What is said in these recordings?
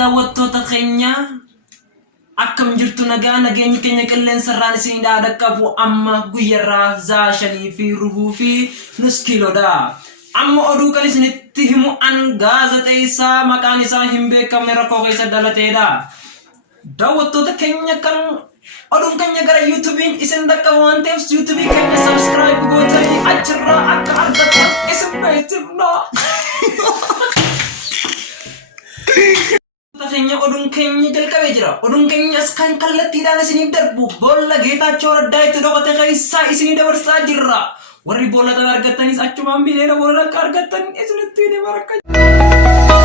daawwattoota keenya akkam jirtu nagaa nageenyi keenya qilleensa irraan isin dhaadaqabu amma guyyarraa zaashanii fi rubuu fi nus kiilodha. Amma oduu kan isinitti himu an gaazexeessaa maqaan isaa hin beekamne rakkoo keessa dhalateedha. Daawwattoota keenya kan oduun keenya gara YouTube'n isin dhaqqabu waan ta'eef YouTube keenya subscribe gootanii achirraa akka argattan isin beeksifna. Tafenya odun kenya jalqabee jira. Odun kenyas kan kallattiidhaan isiniif darbu boolla Geetaachoo Raddaa itti dhokate keessaa isinii dabarsaa jirra. Warri boolla tan argattanis achumaan bineena boolla akka argattan isinitti ni baraka.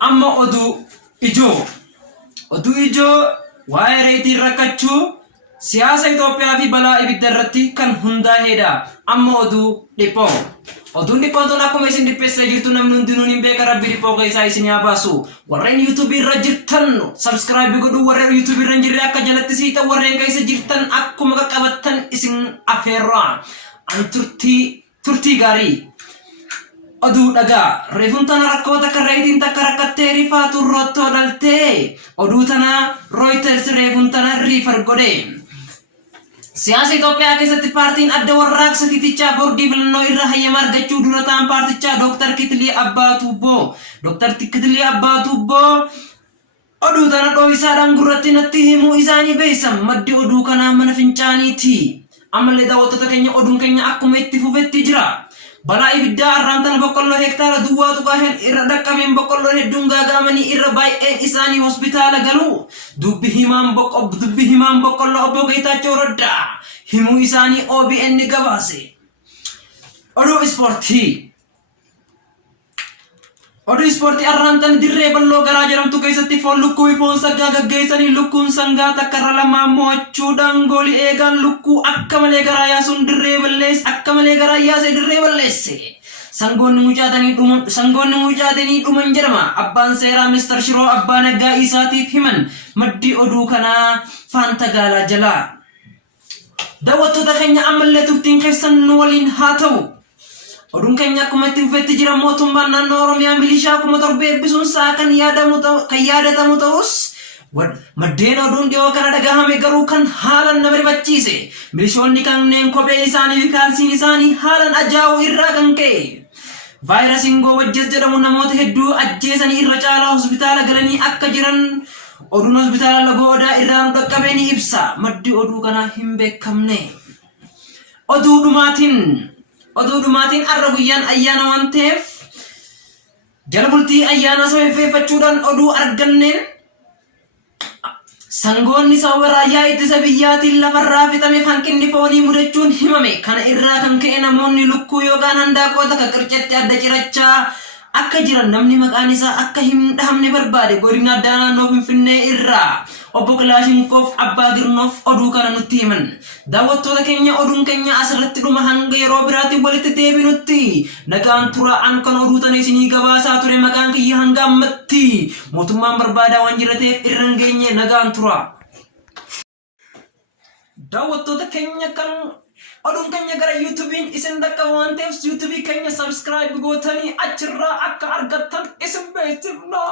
Amma oduu ijoo waa'ee reetii rakkachuu siyaasa Itoophiyaa fi balaa ibidda irratti kan hundaa'edha. Amma oduu dhiphoo. Oduun dhiphoo tun akkuma isin dhipheessaa jirtu namni hundinuu hin beeka rabbi dhiphoo keessaa isin haa baasu. Warreen YouTube irra jirtan subscribe godhu, warreen YouTube irra hin jirre akka jalatti siitan, warreen keessa jirtan akkuma qaqqabattan isin afeerra. An turtii gaarii. Oduu dhagaa reefuun tana rakkoota kan reetiin takka rakkattee rifaatu rottoo dhaltee oduu tana Reuters reefuun tana riifar godhe. Siyaasa Itoophiyaa keessatti paartiin adda warraaqsa titichaa boordii filannoo irra hayyama argachuu dura ta'an paartichaa Dr. Kitlee Abbaa Tuubboo oduu tana dhoo'isaadhaan gurratti natti himuu isaanii beesan maddi oduu kanaa mana fincaaniiti. Ammallee daawwattoota keenya oduun keenya akkuma itti fufetti jira. Balaa ibiddaa arraantana boqqolloo hektaara duwwaa tuqaashan irra dhaqqabeen boqqolloon hedduun gaagaamanii irra baay'een isaanii hospitaala galu. Dubbi himaan boqqolloo obbo Geetaachoo Raddaa himuu isaanii OBN gabaase. Oduu ispoortii arraantana dirree balloo garaa jedhamtu keessatti foon lukkuu fi foon sangaa gaggeessanii lukkuun sangaa takka irra lamaan mo'achuudhaan goolii eegaan lukkuu akka malee garaa yaasuun dirree balleesse. Sangoonni mucaatanii dhuman jedhama. Abbaan seeraa Mr. Shiroo Abbaa Naggaa isaatiif himan maddi oduu kanaa Faanta Gaalaa jalaa. Daawwattoota keenya ammallee turtiin keessan nu waliin haa ta'u. Oduun keenya akkuma itti fufetti jira. Mootummaan naannoo Oromiyaa milishaa 7,000 eebbisuun isaa kan yaadatamu ta'us maddeen oduun dhiyoo kana dhagahame garuu kan haalan nama rifachiise. Milishoonni kanneen kopheen isaanii fi kaalsiin isaanii haalan ajaa'u irraa kan ka'e. Vaayirasiin goowwajjes jedhamu namoota hedduu ajjeesanii irra caalaa hospitaala galanii akka jiran oduun hospitaala Lagoo Odaa irraa nu dhaqqabee ni ibsa. Maddi oduu kanaa hin beekamne. Oduu dhumaatiin arra guyyaan ayyaana waan ta'eef jala bultii ayyaana sababeeffachuudhaan oduu arganneen sangoonni sababa raayyaa ittisa biyyaatiin lafarraa fixameef hanqinni foonii mudachuun himame. Kana irraa kan ka'e namoonni lukkuu yookaan handaaqoo takka qircetti adda cirachaa akka jiran namni maqaan isaa akka hin dhahamne barbaade godina addaa naannoo Finfinnee irraa obbo Kilaashinkoof Abbaa Girnoof oduu kana nutti himan. Daawwattoota keenya oduun keenya asirratti dhuma hanga yeroo biraatti walitti deebinutti nagaan tura. An kan oduu tana isinii gabaasaa ture maqaan kiyya hanga ammatti mootummaan barbaadaa waan jirateef irra hin geenye nagaan tura. Daawwattoota keenya kan oduun keenya gara YouTube'n isin dhaqqabu waan ta'eef YouTube keenya subscribe gootanii achirraa akka argattan isin beeksifna.